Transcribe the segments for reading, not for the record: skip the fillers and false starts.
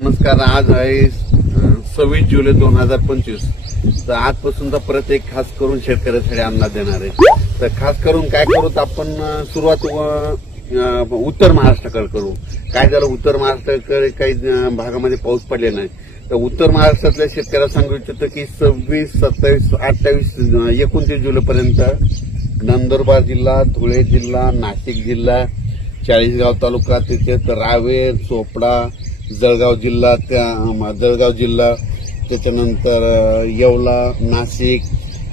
नमस्कार. आज आहे 26 जुलै 2025. तर आजपासून तर परत एक खास करून शेतकऱ्यासाठी अंदाज देणार आहे. तर खास करून काय करू तर आपण सुरुवात उत्तर महाराष्ट्राकडे करू. काय झालं, उत्तर महाराष्ट्राकडे काही भागामध्ये पाऊस पडले नाही. तर उत्तर महाराष्ट्रातल्या शेतकऱ्याला सांगू इच्छितो की 26, 27, 28, 29 जुलैपर्यंत नंदुरबार जिल्हा, धुळे जिल्हा, नाशिक जिल्हा, चाळीसगाव तालुका, तिथे रावेर, चोपडा, जळगाव जिल्हा, त्याच्यानंतर येवला, नाशिक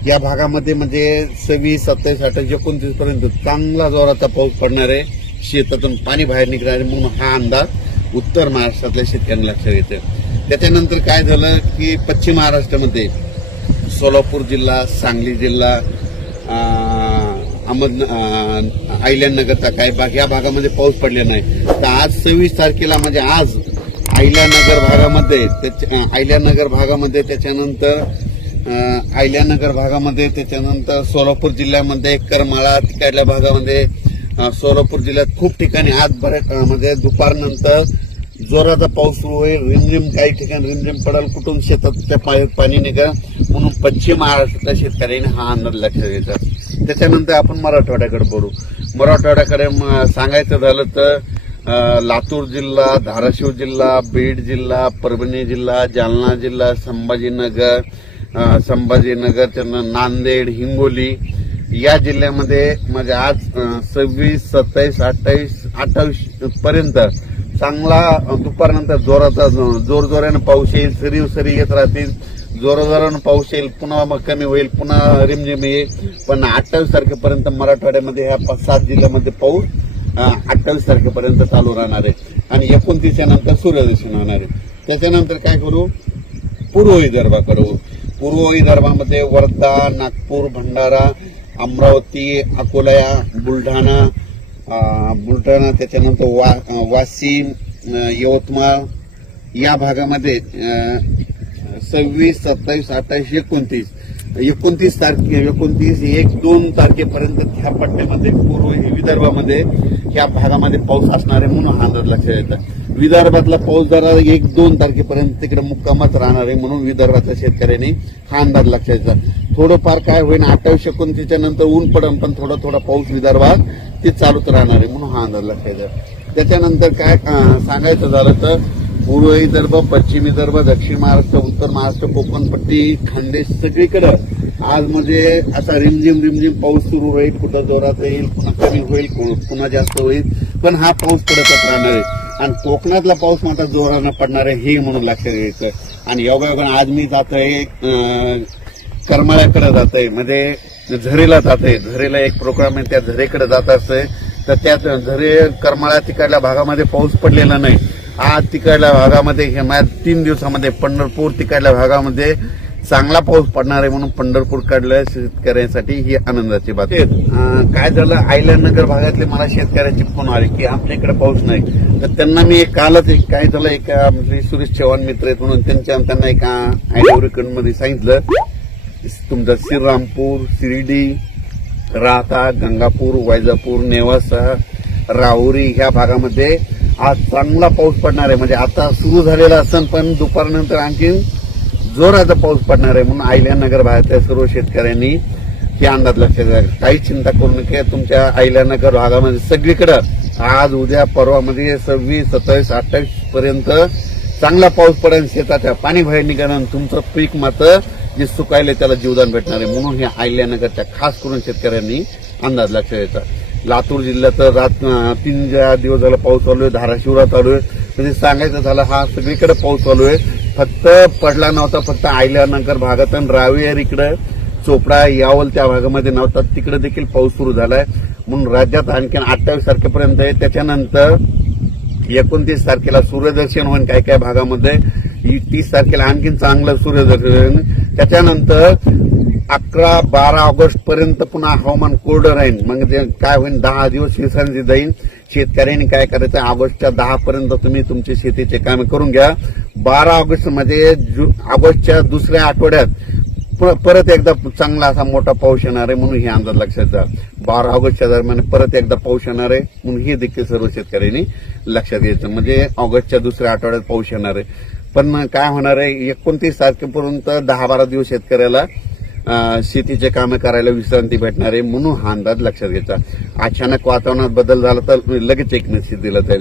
या भागामध्ये म्हणजे 26, 27, 28, 29 पर्यंत चांगला जोराचा पाऊस पडणार आहे. शेतातून पाणी बाहेर निघणार आहे म्हणून हा अंदाज उत्तर महाराष्ट्रातल्या शेतकऱ्यांना लक्षात येते. त्याच्यानंतर काय झालं की पश्चिम महाराष्ट्रामध्ये सोलापूर जिल्हा, सांगली जिल्हा, अहिल्यानगरचा काही भाग या भागामध्ये पाऊस पडलेला नाही. तर आज 26 तारखेला म्हणजे आज अहिल्यानगर भागामध्ये त्याच्यानंतर सोलापूर जिल्ह्यामध्ये करमाळा तिकडल्या भागामध्ये सोलापूर जिल्ह्यात खूप ठिकाणी आज बऱ्याच म्हणजे दुपारनंतर जोराचा पाऊस सुरू होईल. रिमझिम काही ठिकाणी रिमझिम पडेल, कुठून शेतात पाणी निघेल म्हणून पश्चिम महाराष्ट्रातल्या शेतकऱ्यांनी हा अंदाज लक्षात घ्यायचा. त्याच्यानंतर आपण मराठवाड्याकडे बोलू. मराठवाड्याकडे सांगायचं झालं तर लातूर जिल्हा, धाराशिव जिल्हा, बीड जिल्हा, परभणी जिल्हा, जालना जिल्हा, संभाजीनगर, नांदेड, हिंगोली या जिल्ह्यामध्ये म्हणजे आज 26, 27, 28 पर्यंत चांगला दुपारनंतर जोरजोरानं पाऊस येईल. सरी येत राहतील, जोराजोरानं पाऊस येईल, पुन्हा मग कमी होईल, पुन्हा रिमझिम येईल. पण 28 तारखेपर्यंत मराठवाड्यामध्ये ह्या 5-7 जिल्ह्यामध्ये पाऊस 28 तारखेपर्यंत चालू राहणार आहे आणि 29 नंतर सूर्यदर्शन होणार आहे. त्याच्यानंतर काय करू, पूर्व विदर्भाकडे. पूर्व विदर्भामध्ये वर्धा, नागपूर, भंडारा, अमरावती, अकोला, बुलढाणा, त्याच्यानंतर वाशिम, यवतमाळ या भागामध्ये 26, 27, 28, 29 तारखे 1-2 तारखेपर्यंत ह्या पट्ट्यामध्ये पूर्व विदर्भामध्ये ह्या भागामध्ये पाऊस असणार आहे म्हणून हा अंदाज लक्षात येतात. विदर्भातला पाऊस जरा 1-2 तारखेपर्यंत तिकडे मुक्कामात राहणार आहे म्हणून विदर्भाच्या शेतकऱ्यांनी हा अंदाज लक्षात येतात. थोडंफार काय होईल 28-29 नंतर ऊन पडन, पण थोडा पाऊस विदर्भात ते चालूच राहणार आहे म्हणून हा अंदाज लक्षात येतात. त्याच्यानंतर काय सांगायचं झालं तर पूर्व विदर्भ, पश्चिम विदर्भ, दक्षिण महाराष्ट्र, उत्तर महाराष्ट्र, कोकणपट्टी, खानदेश सगळीकडे आज म्हणजे असा रिमझिम पाऊस सुरू होईल. कुठं जोरात येईल, पुन्हा कमी होईल, पुन्हा जास्त होईल, पण हा पाऊस पडतच राहणार आहे. आणि कोकणातला पाऊस मात्र जोरानं पडणार आहे हे म्हणून लक्षात घ्यायचं. आणि योगायोगानं आज मी जात आहे करमाळ्याकडे जात आहे, म्हणजे झरेला जात आहे. झरेला एक प्रोग्राम आहे, त्या झरेकडे जात असतंय. तर त्या झरे करमाळा तिकडल्या भागामध्ये पाऊस पडलेला नाही. आज तिकडल्या भागामध्ये 3 दिवसामध्ये पंढरपूर तिकडल्या भागामध्ये चांगला पाऊस पडणार आहे म्हणून पंढरपूर कडल्या शेतकऱ्यांसाठी ही आनंदाची बात आहे. काय झालं, अहिल्यानगर भागातले मला शेतकऱ्यांचे फोन आले की आपल्या इकडे पाऊस नाही. तर त्यांना मी कालच काय झालं, एका सुरेश चव्हाण मित्र आहेत म्हणून त्यांना एका मध्ये सांगितलं तुमचं श्रीरामपूर, शिर्डी, राहता, गंगापूर, वैजापूर, नेवासा, राहुरी ह्या भागामध्ये आज चांगला पाऊस पडणार आहे. म्हणजे आता सुरू झालेला असेल पण दुपारनंतर आणखी जोराचा पाऊस पडणार आहे म्हणून अहिल्यानगर भागातल्या सर्व शेतकऱ्यांनी हे अंदाज लक्षात घ्या. काही चिंता करू नका. तुमच्या अहिल्यानगर भागामध्ये सगळीकडे आज उद्या परवामध्ये 26, 27, 28 पर्यंत चांगला पाऊस पडेल. शेताच्या पाणी बाहेर निघणार, तुमचं पीक मात्र जे सुकायले त्याला जीवदान भेटणार आहे म्हणून हे अहिल्यानगरच्या खास करून शेतकऱ्यांनी अंदाज लक्षात घ्यायचा. लातूर जिल्ह्यात 3 दिवस झाला पाऊस चालू आहे. धाराशिवला चालू आहे. म्हणजे सांगायचं झालं हा सगळीकडे पाऊस चालू आहे. फक्त पडला नव्हता फक्त अहिल्यानगर भागात, रावेर इकडे, चोपडा, यावल त्या भागामध्ये नव्हता. तिकडे देखील पाऊस सुरू झालाय म्हणून राज्यात आणखी 28 तारखेपर्यंत आहे. त्याच्यानंतर 29 तारखेला सूर्यदर्शन होईल काही भागामध्ये. 30 तारखेला आणखी चांगलं सूर्यदर्शन. त्याच्यानंतर 11-12 ऑगस्ट पर्यंत पुन्हा हवामान कोरडं राहील. मग ते काय होईल, 10 दिवस विश्रांती जाईल. शेतकऱ्यांनी काय करायचं, ऑगस्टच्या 10 पर्यंत तुम्ही तुमचे शेतीचे कामे करून घ्या. 12 ऑगस्ट म्हणजे ऑगस्टच्या दुसऱ्या आठवड्यात परत एकदा चांगला असा मोठा पाऊस येणार आहे म्हणून हे अंदाज लक्षात घ्या. 12 ऑगस्टच्या दरम्यान परत एकदा पाऊस येणार आहे म्हणून हे देखील सर्व शेतकऱ्यांनी लक्षात घ्यायचं. म्हणजे ऑगस्टच्या दुसऱ्या आठवड्यात पाऊस येणार आहे. पण काय होणार आहे 29 तारखेपर्यंत 10-12 दिवस शेतकऱ्याला शेतीचे कामे करायला विश्रांती भेटणार आहे म्हणून हा अंदाज लक्षात घ्यायचा. अचानक वातावरणात बदल झाला तर लगेच एक निश्चित दिला जाईल.